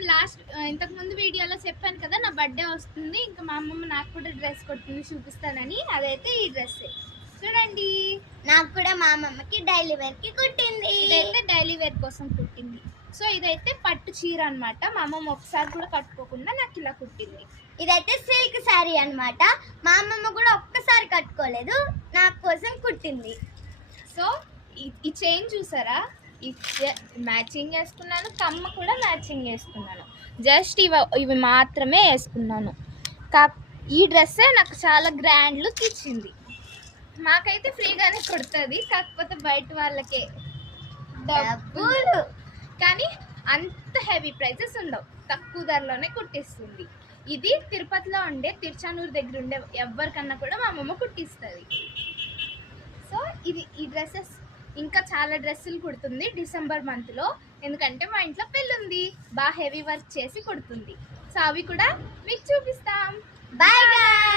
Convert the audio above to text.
నేను ఇంతకు ముందు వీడియోలో చెప్పాను కదా నా బర్త్డే వస్తుంది, ఇంకా మా అమ్మమ్మ నాకు కూడా డ్రెస్ కొట్టింది చూపిస్తానని. అదైతే ఈ డ్రెస్ చూడండి. నాకు కూడా మా అమ్మమ్మకి డైలీ వేర్ కి కుట్టింది. ఇదైతే డైలీ వేర్ కోసం కుట్టింది. సో ఇదైతే పట్టు చీర అనమాట. మా అమ్మమ్మ ఒకసారి కూడా కట్టుకోకుండా నాకు ఇలా కుట్టింది. ఇదైతే సిల్క్ శారీ అన్నమాట. మా అమ్మమ్మ కూడా ఒక్కసారి కట్టుకోలేదు, నా కోసం కుట్టింది. సో ఈ చైన్ చూసారా, మ్యాచింగ్ వేసుకున్నాను, కమ్మ కూడా మ్యాచింగ్ వేసుకున్నాను. జస్ట్ ఇవి మాత్రమే వేసుకున్నాను. ఈ డ్రెస్సే నాకు చాలా గ్రాండ్ లుక్ ఇచ్చింది. మాకైతే ఫ్రీగానే కుడుతుంది, కాకపోతే బయట వాళ్ళకే డబ్బులు. కానీ అంత హెవీ ప్రైజెస్ ఉండవు, తక్కువ ధరలోనే కుట్టిస్తుంది. ఇది తిరుపతిలో ఉండే తిరుచానూరు దగ్గర ఉండే ఎవరికన్నా కూడా మా అమ్మమ్మ కుట్టిస్తుంది. సో ఈ డ్రెస్సెస్ ఇంకా చాలా డ్రెస్సులు కుడుతుంది డిసెంబర్ మంత్లో. ఎందుకంటే మా ఇంట్లో పెళ్ళి ఉంది, బాగా హెవీ వర్క్ చేసి కుడుతుంది. సో అవి కూడా మీకు చూపిస్తాం. బాయ్.